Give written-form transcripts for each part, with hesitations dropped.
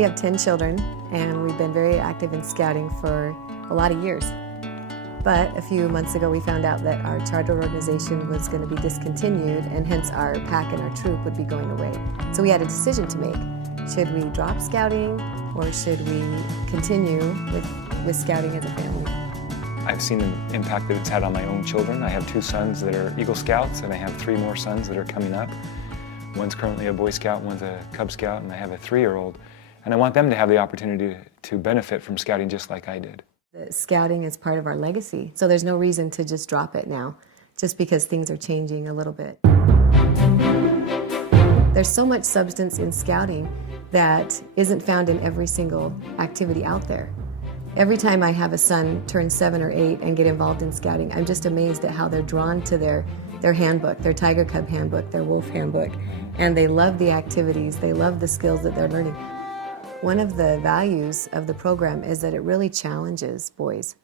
We have 10 children, and we've been very active in scouting for a lot of years. But a few months ago, we found out that our charter organization was going to be discontinued, and hence our pack and our troop would be going away. So we had a decision to make. Should we drop scouting, or should we continue with scouting as a family? I've seen the impact that it's had on my own children. I have 2 sons that are Eagle Scouts, and I have 3 more sons that are coming up. One's currently a Boy Scout, one's a Cub Scout, and I have a 3-year-old. And I want them to have the opportunity to benefit from scouting just like I did. Scouting is part of our legacy, so there's no reason to just drop it now, just because things are changing a little bit. There's so much substance in scouting that isn't found in every single activity out there. Every time I have a son turn 7 or 8 and get involved in scouting, I'm just amazed at how they're drawn to their handbook, their Tiger Cub handbook, their Wolf handbook, and they love the activities, they love the skills that they're learning. One of the values of the program is that it really challenges boys.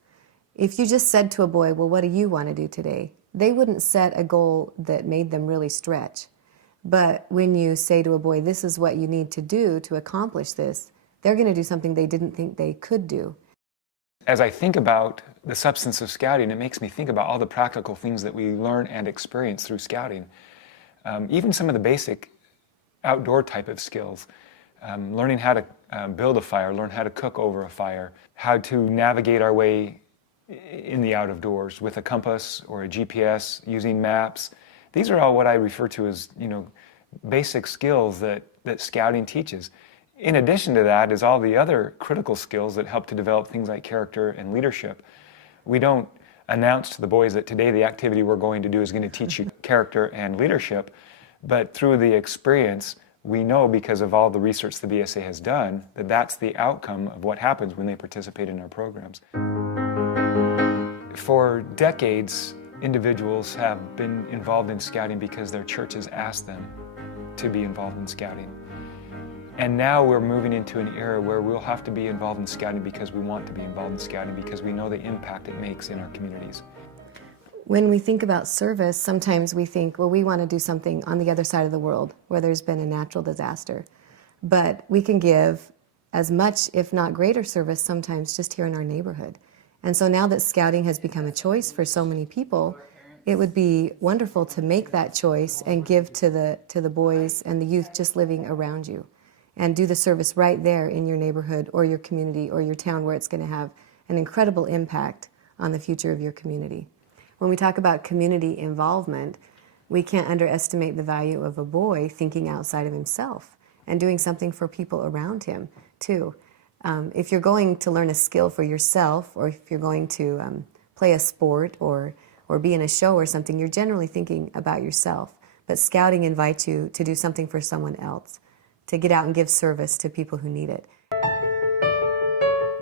If you just said to a boy, well, what do you want to do today? They wouldn't set a goal that made them really stretch. But when you say to a boy, this is what you need to do to accomplish this, they're going to do something they didn't think they could do. As I think about the substance of scouting, it makes me think about all the practical things that we learn and experience through scouting. Even some of the basic outdoor type of skills. Learning how to build a fire, learn how to cook over a fire, how to navigate our way in the out of doors with a compass or a GPS, using maps. These are all what I refer to as, basic skills that scouting teaches. In addition to that is all the other critical skills that help to develop things like character and leadership. We don't announce to the boys that today the activity we're going to do is going to teach you character and leadership, but through the experience, we know, because of all the research the BSA has done, that that's the outcome of what happens when they participate in our programs. For decades, individuals have been involved in scouting because their churches asked them to be involved in scouting. And now we're moving into an era where we'll have to be involved in scouting because we want to be involved in scouting, because we know the impact it makes in our communities. When we think about service, sometimes we think, well, we want to do something on the other side of the world where there's been a natural disaster. But we can give as much, if not greater service, sometimes just here in our neighborhood. And so now that scouting has become a choice for so many people, it would be wonderful to make that choice and give to the boys and the youth just living around you, and do the service right there in your neighborhood or your community or your town, where it's going to have an incredible impact on the future of your community. When we talk about community involvement, we can't underestimate the value of a boy thinking outside of himself and doing something for people around him, too. If you're going to learn a skill for yourself, or if you're going to play a sport or be in a show or something, you're generally thinking about yourself. But scouting invites you to do something for someone else, to get out and give service to people who need it.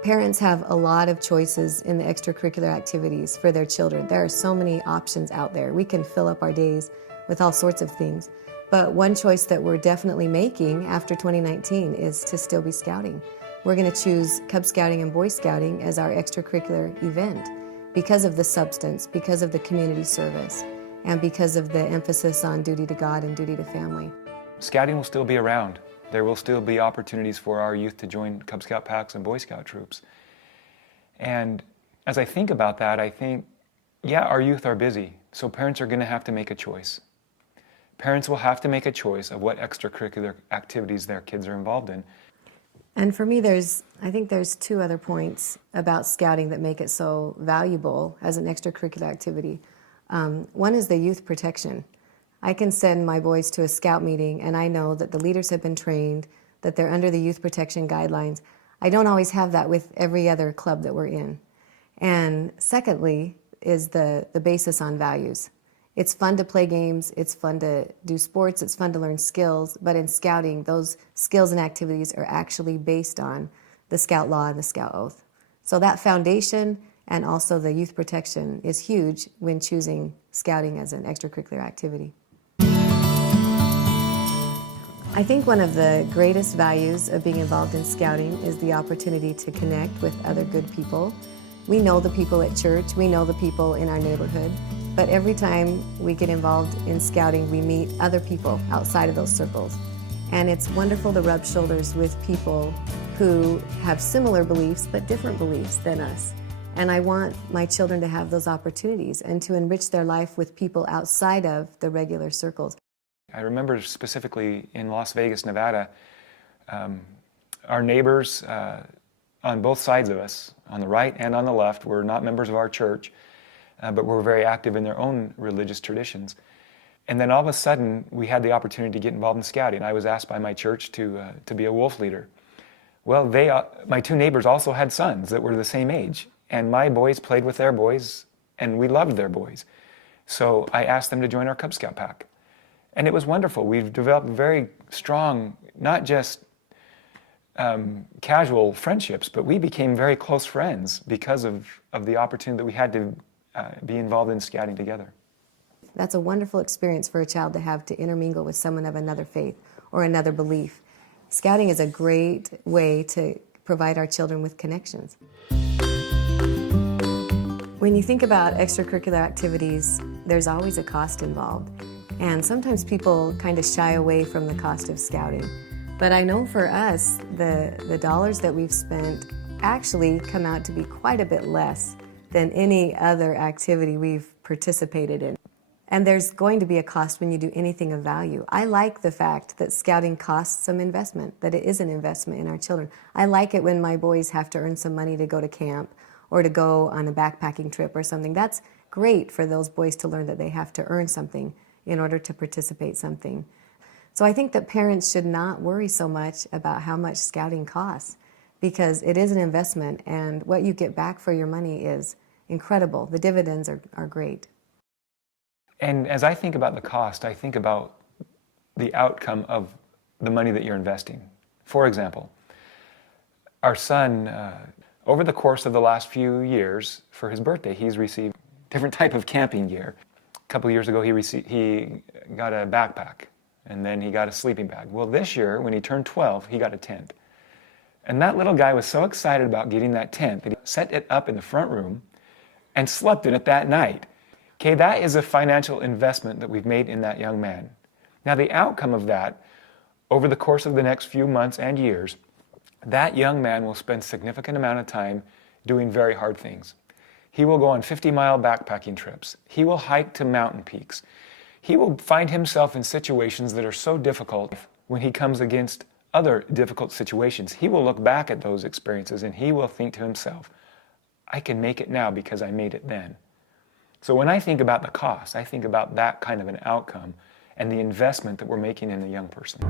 Parents have a lot of choices in the extracurricular activities for their children. There are so many options out there. We can fill up our days with all sorts of things. But one choice that we're definitely making after 2019 is to still be scouting. We're going to choose Cub Scouting and Boy Scouting as our extracurricular event because of the substance, because of the community service, and because of the emphasis on duty to God and duty to family. Scouting will still be around. There will still be opportunities for our youth to join Cub Scout packs and Boy Scout troops. And as I think about that, I think, yeah, our youth are busy, so parents are going to have to make a choice. Parents will have to make a choice of what extracurricular activities their kids are involved in. And for me, I think there's 2 other points about scouting that make it so valuable as an extracurricular activity. One is the youth protection. I can send my boys to a scout meeting and I know that the leaders have been trained, that they're under the youth protection guidelines. I don't always have that with every other club that we're in. And secondly is the basis on values. It's fun to play games, it's fun to do sports, it's fun to learn skills, but in scouting, those skills and activities are actually based on the Scout Law and the Scout Oath. So that foundation and also the youth protection is huge when choosing scouting as an extracurricular activity. I think one of the greatest values of being involved in scouting is the opportunity to connect with other good people. We know the people at church, we know the people in our neighborhood, but every time we get involved in scouting, we meet other people outside of those circles. And it's wonderful to rub shoulders with people who have similar beliefs but different beliefs than us. And I want my children to have those opportunities and to enrich their life with people outside of the regular circles. I remember specifically in Las Vegas, Nevada, our neighbors on both sides of us, on the right and on the left, were not members of our church, but were very active in their own religious traditions. And then all of a sudden, we had the opportunity to get involved in scouting. I was asked by my church to be a wolf leader. Well, my two neighbors also had sons that were the same age, and my boys played with their boys, and we loved their boys. So I asked them to join our Cub Scout pack. And it was wonderful. We've developed very strong, not just casual friendships, but we became very close friends because of the opportunity that we had to be involved in scouting together. That's a wonderful experience for a child to have, to intermingle with someone of another faith or another belief. Scouting is a great way to provide our children with connections. When you think about extracurricular activities, there's always a cost involved. And sometimes people kind of shy away from the cost of scouting. But I know for us, the dollars that we've spent actually come out to be quite a bit less than any other activity we've participated in. And there's going to be a cost when you do anything of value. I like the fact that scouting costs some investment, that it is an investment in our children. I like it when my boys have to earn some money to go to camp or to go on a backpacking trip or something. That's great for those boys to learn that they have to earn something in order to participate something. So I think that parents should not worry so much about how much scouting costs, because it is an investment, and what you get back for your money is incredible. The dividends are great. And as I think about the cost, I think about the outcome of the money that you're investing. For example, our son, over the course of the last few years, for his birthday, he's received different type of camping gear. A couple of years ago, he got a backpack, and then he got a sleeping bag. Well, this year, when he turned 12, he got a tent. And that little guy was so excited about getting that tent that he set it up in the front room and slept in it that night. Okay, that is a financial investment that we've made in that young man. Now, the outcome of that, over the course of the next few months and years, that young man will spend a significant amount of time doing very hard things. He will go on 50-mile backpacking trips. He will hike to mountain peaks. He will find himself in situations that are so difficult. When he comes against other difficult situations, he will look back at those experiences and he will think to himself, I can make it now because I made it then. So when I think about the cost, I think about that kind of an outcome and the investment that we're making in a young person.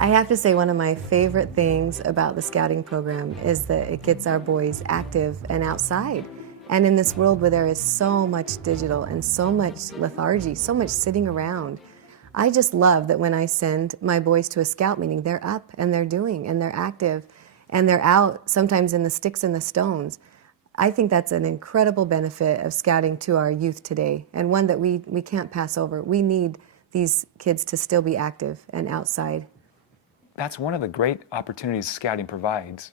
I have to say, one of my favorite things about the scouting program is that it gets our boys active and outside. And in this world where there is so much digital and so much lethargy, so much sitting around, I just love that when I send my boys to a scout meeting, they're up and they're doing and they're active and they're out sometimes in the sticks and the stones. I think that's an incredible benefit of scouting to our youth today, and one that we can't pass over. We need these kids to still be active and outside. That's one of the great opportunities scouting provides.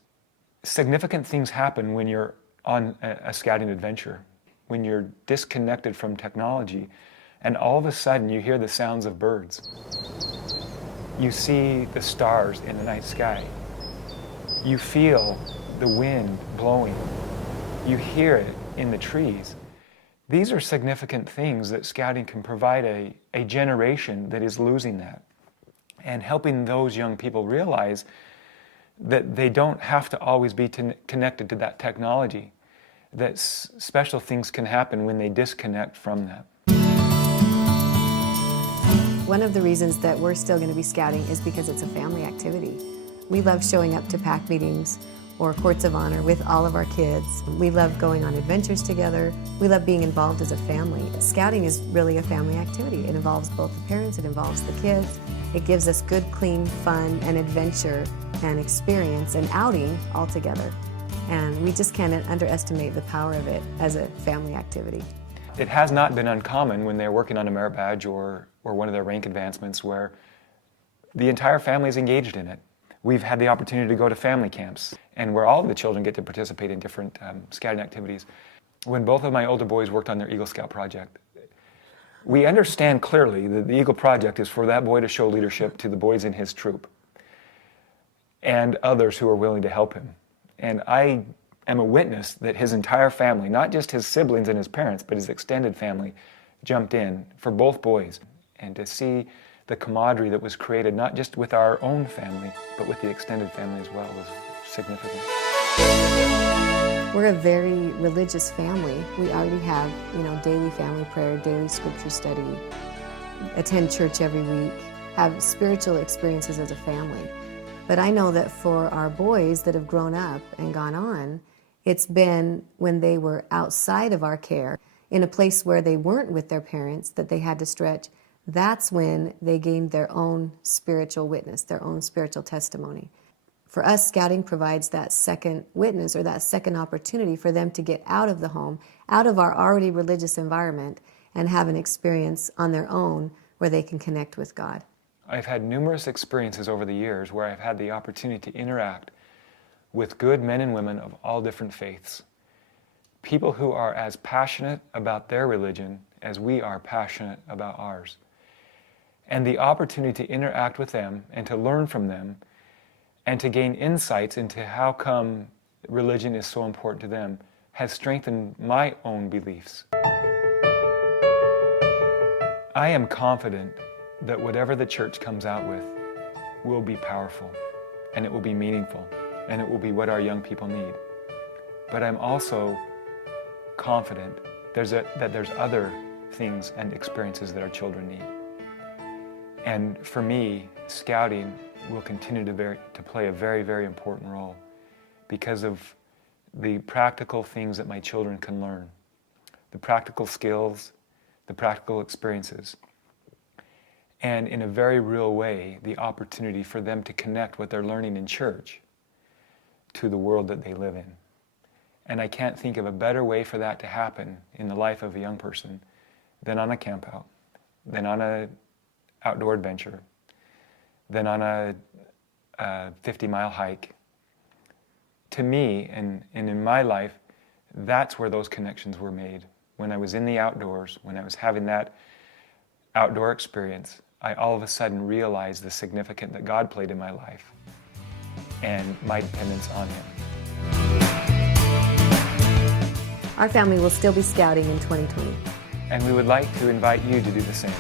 Significant things happen when you're on a scouting adventure, when you're disconnected from technology, and all of a sudden you hear the sounds of birds. You see the stars in the night sky. You feel the wind blowing. You hear it in the trees. These are significant things that scouting can provide a generation that is losing that, and helping those young people realize that they don't have to always be connected to that technology, that special things can happen when they disconnect from that. One of the reasons that we're still going to be scouting is because it's a family activity. We love showing up to pack meetings or courts of honor with all of our kids. We love going on adventures together. We love being involved as a family. Scouting is really a family activity. It involves both the parents, it involves the kids. It gives us good, clean fun and adventure and experience and outing all together. And we just can't underestimate the power of it as a family activity. It has not been uncommon when they're working on a merit badge or one of their rank advancements where the entire family is engaged in it. We've had the opportunity to go to family camps and where all of the children get to participate in different scouting activities. When both of my older boys worked on their Eagle Scout project, We understand clearly that the Eagle Project is for that boy to show leadership to the boys in his troop and others who are willing to help him. And I am a witness that his entire family, not just his siblings and his parents, but his extended family, jumped in for both boys. And to see the camaraderie that was created, not just with our own family, but with the extended family as well, was significant. We're a very religious family. We already have, daily family prayer, daily scripture study, attend church every week, have spiritual experiences as a family. But I know that for our boys that have grown up and gone on, it's been when they were outside of our care, in a place where they weren't with their parents, that they had to stretch. That's when they gained their own spiritual witness, their own spiritual testimony. For us, Scouting provides that second witness or that second opportunity for them to get out of the home, out of our already religious environment, and have an experience on their own where they can connect with God. I've had numerous experiences over the years where I've had the opportunity to interact with good men and women of all different faiths. People who are as passionate about their religion as we are passionate about ours. And the opportunity to interact with them and to learn from them and to gain insights into how come religion is so important to them has strengthened my own beliefs. I am confident that whatever the church comes out with will be powerful, and it will be meaningful, and it will be what our young people need. But I'm also confident that there's other things and experiences that our children need. And for me, Scouting will continue to play a very, very important role because of the practical things that my children can learn, the practical skills, the practical experiences, and in a very real way, the opportunity for them to connect what they're learning in church to the world that they live in. And I can't think of a better way for that to happen in the life of a young person than on a campout, than on an outdoor adventure, than on a 50-mile hike. To me, and in my life, that's where those connections were made. When I was in the outdoors, when I was having that outdoor experience, I all of a sudden realized the significance that God played in my life and my dependence on Him. Our family will still be scouting in 2020. And we would like to invite you to do the same.